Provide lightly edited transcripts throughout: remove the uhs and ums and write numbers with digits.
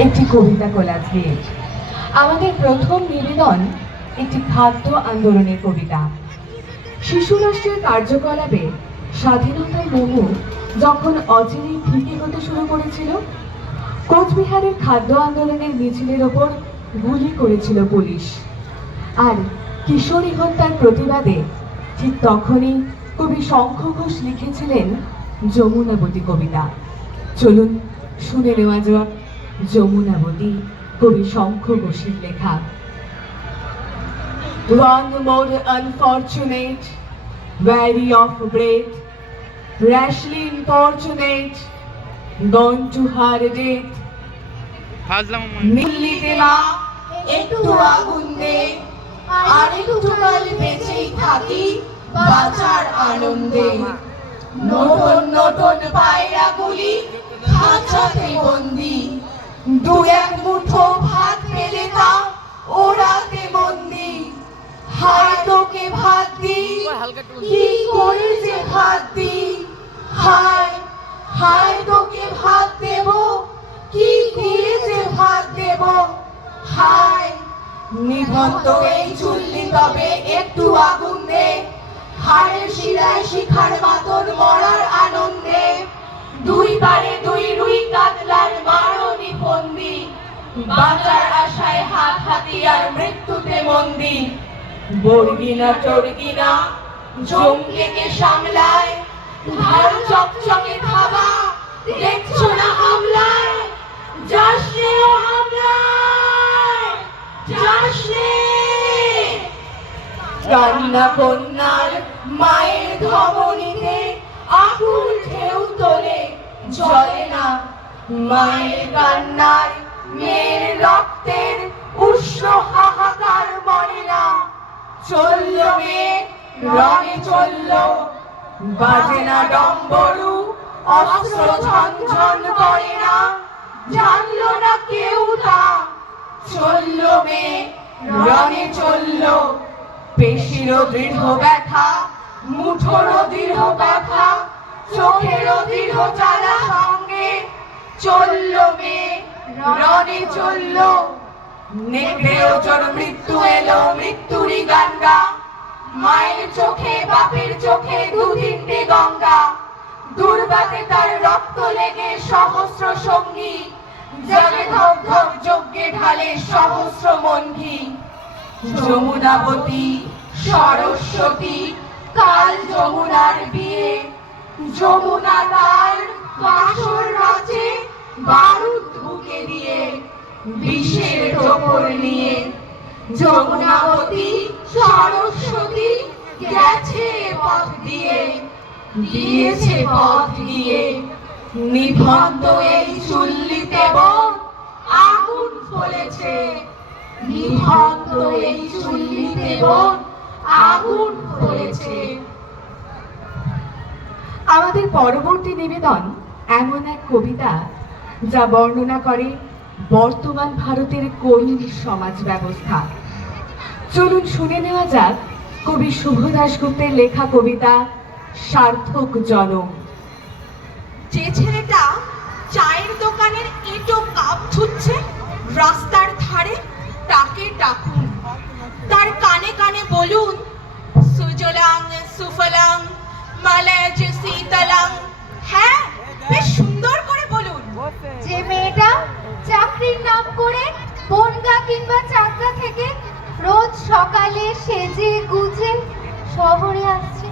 একটি কবিতা কোলাজ দিয়ে। আমাদের প্রথম নিবেদন একটি খাদ্য আন্দোলনের কবিতা। শিশু রাষ্ট্রের কার্যকলাপে স্বাধীনতার মোহ যখন অচিরেই ফিকে হতে শুরু করেছিল, কোচবিহারের খাদ্য আন্দোলনের মিছিলের ওপর গুলি করেছিল পুলিশ। আর কিশোরী হত্যার প্রতিবাদে ঠিক তখনই কবি শঙ্খ ঘোষ লিখেছিলেন যমুনাবতী কবিতা। চলুন শুনে নেওয়া যাক যমুনাবতী কবি শঙ্খ ঘোষের লেখা। One more unfortunate, weary of breath, rashly importunate, gone to her death. নীলিতে মা একটু আগুন দে, আর একটু কাল বেঁচেই থাকি বাঁচার আনন্দে। নতুন নতুন পায়রা গুলি খাঁচাতে বন্দি, দু এক মুঠো ভাত পেলে তা ওরাতে বন্দি। হায় তোকে ভাত দি, কি করে যে ভাত দি, হায় হায় তোকে ভাত দেব, কি করে যে ভাত দেব, হায়। নিভন্ত এই চুল্লি তবে একটু আগুন দে, হাড়ের শিরায় শিখার মাতন মরার আনন্দে। দুই পারে দুই রুই কাতলার মারণি ফন্দি, বাঁচার আশায় হাত হাতিয়ার মৃত্যুতে মন্দি। বর্গিনা টর্গিনা জঙ্গিকে সামলায়, ধার চকচকে থাবা দেখছো না হামলায়। যাস রে ও হামলায়, যাস রে। কান্না কন্যার মায়ের ধমনীতে আকুল ঢেউ তোলে, জলে না মায়ের কান্নায় মেয়ের রক্তের উষ্ণ হাহাকার মরে না। চলল মেয়ে রণে চলল, বাজে না ডম্বরু, অস্ত্র ঝনঝন করে না, জানলো না কেউ তা। চলল মেয়ে রণে চলল, পেশিরও দৃঢ় ব্যথা, মুঠোরও দৃঢ় ব্যথা, চোখেরও দৃঢ় জ্বালা সঙ্গে। চলল মেয়ে রণে চলল, নেকড়ে ওজোর মৃত্যু এলো, মৃত্যুরই গান গা। মায়ের চোখে বাপের চোখে দু তিনটে গঙ্গা, দুর্বাতে তার রক্ত লেগে সহস্র সঙ্গী, জলে ধক ধক যজ্ঞে ঢালে সহস্র মনঘি। যমুনাবতী সরস্বতী কাল যমুনার বিয়ে, যমুনা তার বাসর রাচে বারুদ বুকে দিয়ে, বিষের টোপর নিয়ে। যমুনাবতী সরস্বতী গেছে পথ দিয়ে, দিয়েছে পথ দিয়ে। নিভন্ত এই চুল্লিতে বোন আগুন ফলেছে, নিভন্ত এই চুল্লিতে বোন আগুন ফলেছে। আমাদের পরবর্তী নিবেদন এমন এক কবিতা যা বর্ণনা করে বর্তমান ভারতের করুণ সমাজ ব্যবস্থা। চলুন শুনে নেওয়া যাক কবি শুভ দাশগুপ্তের লেখা কবিতা সার্থক জনম। যে ছেলেটা চায়ের দোকানের এঁটো কাপ ছুঁচ্ছে রাস্তার ধারে, তাকে ডাকুন, তার কানে কানে বলুন সুজলাং সুফলাং মালয়জ শীতলাং। হ্যাঁ, বেশ সুন্দর করে বলুন। যে মেয়েটা চাকরির নাম করে বনগা কিংবা চাকরা থেকে রোজ সকালে সেজে গুজে শহরে আসছে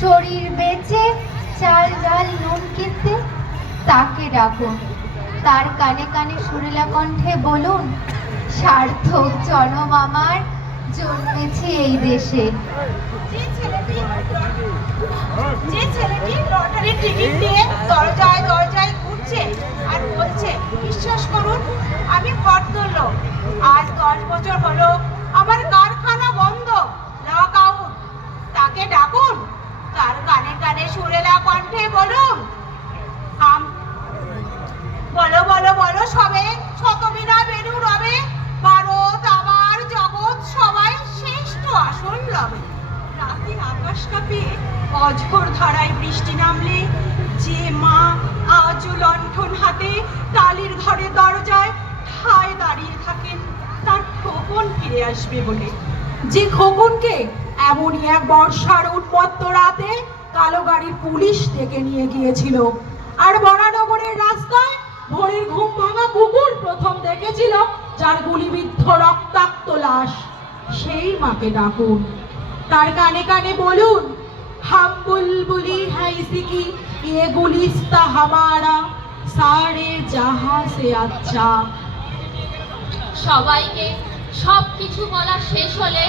শরীর বেচে চাল ডাল নুন কিনতে, তাকে ডাকুন, তার কানে কানে সুরেলা কণ্ঠে বলুন সার্থক জনম আমার জন্মেছে এই দেশে। যে ছেলেটি লটারির টিকিট দিয়ে দরজায় দরজায় ঘুরছে আর বলছে বিশ্বাস করুন আমি বড়লোক, আজ 10 বছর হলো আমার কারখানা বন্ধ, লক আউট, তাকে ডাকুন, তার কানে কানে সুরেলা কণ্ঠে বলুন বলো বলো বলো সবে শতবিনা বেনু রবে, ভারত আমার জগৎ সবাই শ্রেষ্ঠ আসন লবে। রাতে আকাশ কাঁপিয়ে অঝোর ধারায় বৃষ্টি নামলে, যে মা আজও লণ্ঠন হাতে টালির ঘরে দরজায় আসবে বলে। যে খোকনকে এমনই এক বর্ষার উন্মত্ত রাতে কালো গাড়ির পুলিশ ডেকে নিয়ে গিয়েছিল, আর বরানগরের রাস্তায় ভোরের ঘুম ভাঙা কুকুর প্রথম দেখেছিল যার গুলিবিদ্ধ রক্তাক্ত লাশ, সেই মাকে ডাকুন। তার কানে কানে বলুন, হাম বুলবুলি হ্যাঁ ইসি কি ये गुलिस्ता हमारा सारे जहां से अच्छा। সবাইকে সবকিছু বলা শেষ হলে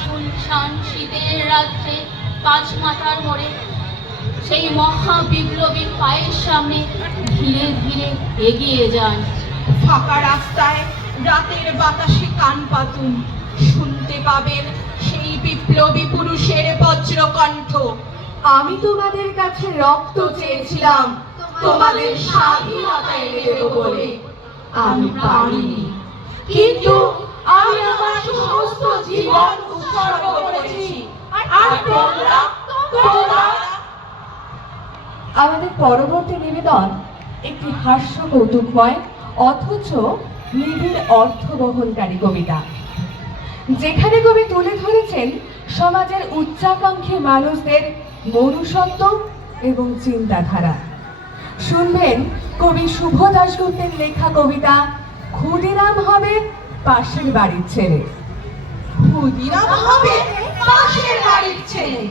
শুনশান শীতের রাত্রে পাঁচ মাথার মোড়ে সেই মহা বিপ্লবীর পায়ের সামনে ধীরে ধীরে এগিয়ে যান। ফাঁকা রাস্তায় রাতের বাতাসে কান পাতুন, শুনতে পাবেন সেই বিপ্লবী পুরুষের বজ্রকণ্ঠ। আমি তোমাদের কাছে রক্ত চেয়েছিলাম তোমাদের স্বাধীনতা এনে দেব বলে, আমি পারিনি, কিন্তু আমি আমার সমস্ত জীবন উৎসর্গ করেছি। আর তোমরা আমাদের পরবর্তী নিবেদন একটি হাস্য কৌতুকময় অথচ নিবিড় অর্থ বহনকারী কবিতা, যেখানে কবি তুলে ধরেছেন সমাজের উচ্চাকাঙ্ক্ষী মানুষদের মনুষ্যত্ব এবং চিন্তাধারা। শুনবেন কবি শুভ দাশগুপ্তের লেখা কবিতা ক্ষুদিরাম হবে পাশের বাড়ির ছেলে। ক্ষুদিরাম হবে পাশের বাড়ির ছেলে,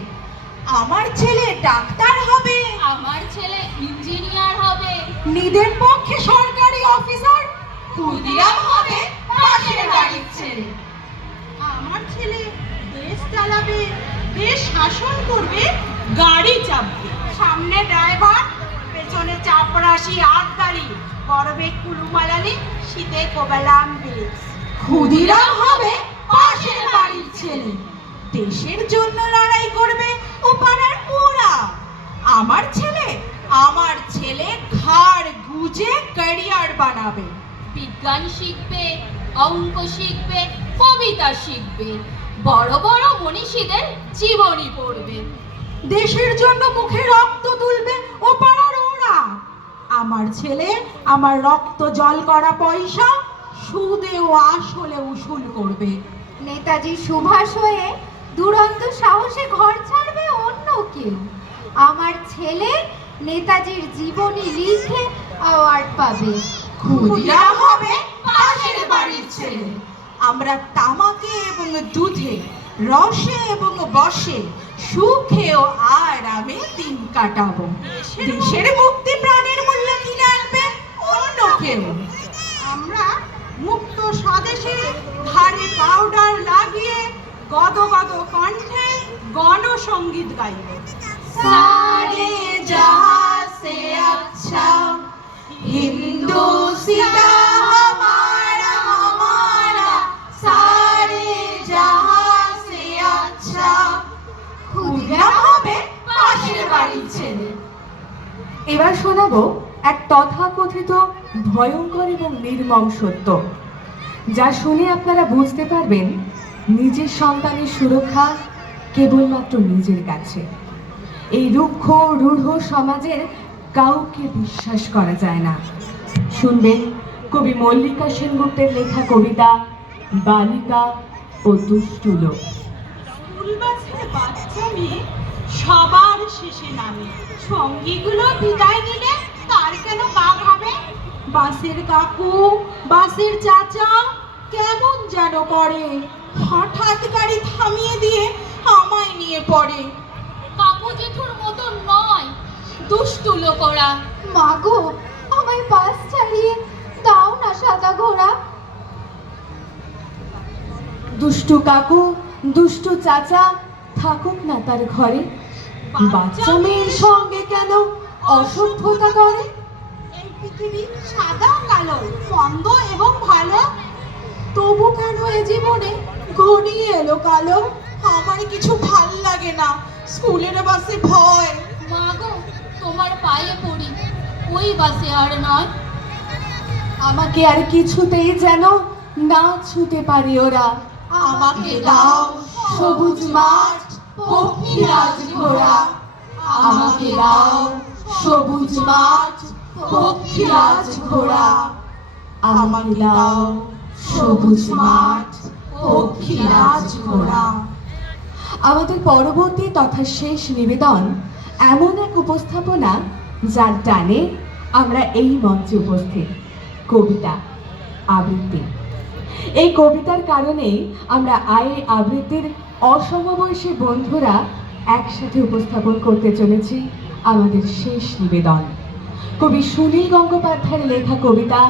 আমার ছেলে ডাক্তার হবে, আমার ছেলে ইঞ্জিনিয়ার হবে, নিদের পক্ষে সরকারি অফিসার। ক্ষুদিরাম হবে পাশের বাড়ির ছেলে, আমার ছেলে দেশ চালাবে, দেশ শাসন করবে, গাড়ি চাপবে, সামনে ড্রাইভার, পেছনে চাপরাশি আটগাড়ি, গরমে কুলুমালালি, শীতে কোবালাম বিলিক্স। ক্ষুদিরাম হবে পাশের বাড়ির ছেলে, দেশের জন্য লড়াই করবে ও পাড়ার ওরা। আমার ছেলে ঘাড় গুজে ক্যারিয়ার বানাবে, বিজ্ঞান শিখবে, অঙ্ক শিখবে, কবিতা শিখবে, বড় বড় মনীষীদের জীবনী পড়বে, দেশের জন্য মুখে রক্ত তুলবে ও পাড়ার ওরা। আমার ছেলে আমার রক্ত জল করা পয়সা সুদে ও আসলে উসুল করবে। নেতাজি সুভাষ হয়ে দুরন্ত সাহসে ঘর ছাড়বে অন্য কেউ। আমার ছেলে নেতাজির জীবনী লিখে অ্যাওয়ার্ড পাবে। ক্ষুদিরাম হবে পাশের বাড়ির ছেলে, আমরা তামাকে এবং দুধে, রসে এবং বসে, সুখে ও আরামে দিন কাটাবো। দেশের মুক্তি প্রাণের মূল্য কিনে আনবে অন্য কেউ। আমরা মুক্ত স্বদেশে ঘাড়ে পাউডার লাগিয়ে গদ গদ কণ্ঠে গণসঙ্গীত গাইব। সারে জাহাঁ সে আচ্ছা হিন্দুস্তান हमारा हमारा सारे जहां से अच्छा। ক্ষুদিরাম হবে পাশের বাড়ির ছেলে। এবার শোনাবো এক তথাকথিত ভয়ঙ্কর এবং নির্মম সত্য, যা শুনে আপনারা বুঝতে পারবেন নিজের সন্তানের সুরক্ষা কেবলমাত্র নিজের কাছে। এই রুক্ষ রূঢ় সমাজের কাউকে বিশ্বাস করা যায় না। শুনবেন কবি মল্লিকা সেনগুপ্তের লেখা কবিতা বালিকা ও দুষ্টু লোক। স্কুল বাসের বাচ্চা মেয়ে সবার শেষে নামে, সঙ্গীগুলো বিদায় নিলে তার কেন গা ঘাবে। বাসের কাকু, বাসের চাচা কেমন যেন করে, হঠাৎ গাড়ি থামিয়ে দিয়ে আমায় নিয়ে পড়ে। কাকু জেঠুর মতো নয় দুষ্টু লোকরা। মাগো আমায় বাস ছাড়িয়ে দাও না সাদা ঘোড়া। দুষ্টু কাকু দুষ্টু চাচা থাকুক না তার ঘরে, বাচ্চা মেয়ের সঙ্গে কেন অসভ্যতা করে। এই পৃথিবী সাদা কালো, মন্দ এবং ভালো, তবু কেন এ জীবনে ঘনিয়ে এলো কালো। আমার কিছু ভাল লাগে না, স্কুলের বাসে ভয়। মাগো তোমার পায়ে পড়ি, ওই বাসে আর নয়। আমাকে আর কিছুতেই যেন না ছুতে পারি ওরা। আমাকে দাও সবুজ মাঠ পক্ষীরাজ ঘোড়া, আমাকে দাও সবুজ মাঠ পক্ষীরাজ ঘোড়া, আমাকে দাও সবুজ মাঠ পক্ষীরাজ ঘোড়া। আমাদের পরবর্তী তথা শেষ নিবেদন এমন এক উপস্থাপনা যার টানে আমরা এই মঞ্চে উপস্থিত, কবিতা আবৃত্তি। এই কবিতার কারণেই আমরা এই আবৃত্তির অসমবয়সী বন্ধুরা একসাথে উপস্থাপন করতে চলেছি আমাদের শেষ নিবেদন। কবি সুনীল গঙ্গোপাধ্যায়ের লেখা কবিতা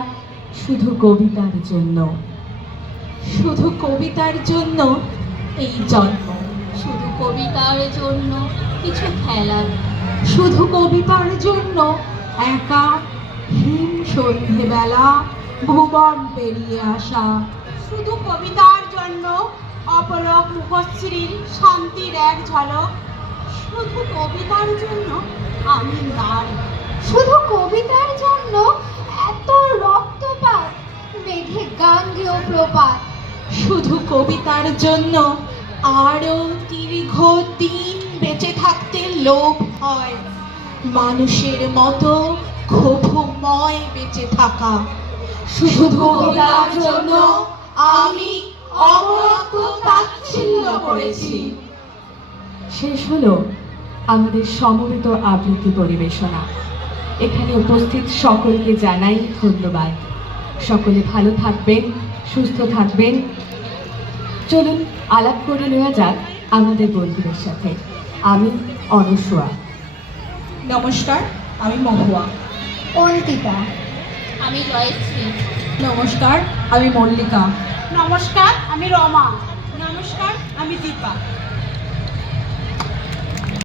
শুধু কবিতার জন্য। শুধু কবিতার জন্য এই জন্ম, শুধু কবিতার জন্য কিছু খেলার, শুধু কবিতার জন্য একা হিম সন্ধেবেলা ভুবন পেরিয়ে আসা, শুধু কবিতার জন্য অপলক মুখশ্রীর শান্তির এক ঝলক। শুধু কবিতার জন্য আমি নারী। শুধু কবিতার জন্য এত রক্তপাত, মেঘে গাঙ্গেয় প্রপাত। শুধু কবিতার জন্য আরো দীর্ঘ দিন বেঁচে থাকতে লোভ হয়, মানুষের মতো ক্ষোভময় বেঁচে থাকা। শুধু কবিতার জন্য আমি অমরত্ব তাচ্ছিল্য করেছি। শেষ হলো আমাদের সমবেত আবৃত্তি পরিবেশনা। এখানে উপস্থিত সকলকে জানাই ধন্যবাদ। সকলে ভালো থাকবেন, সুস্থ থাকবেন। চলুন আলাপ করে নেওয়া যাক আমাদের বন্ধুদের সাথে। আমি অনসূয়া। নমস্কার, আমি মহুয়া। অন্তিতা। আমি জয়শ্রী। নমস্কার, আমি মল্লিকা। নমস্কার, আমি রমা। নমস্কার, আমি দীপা।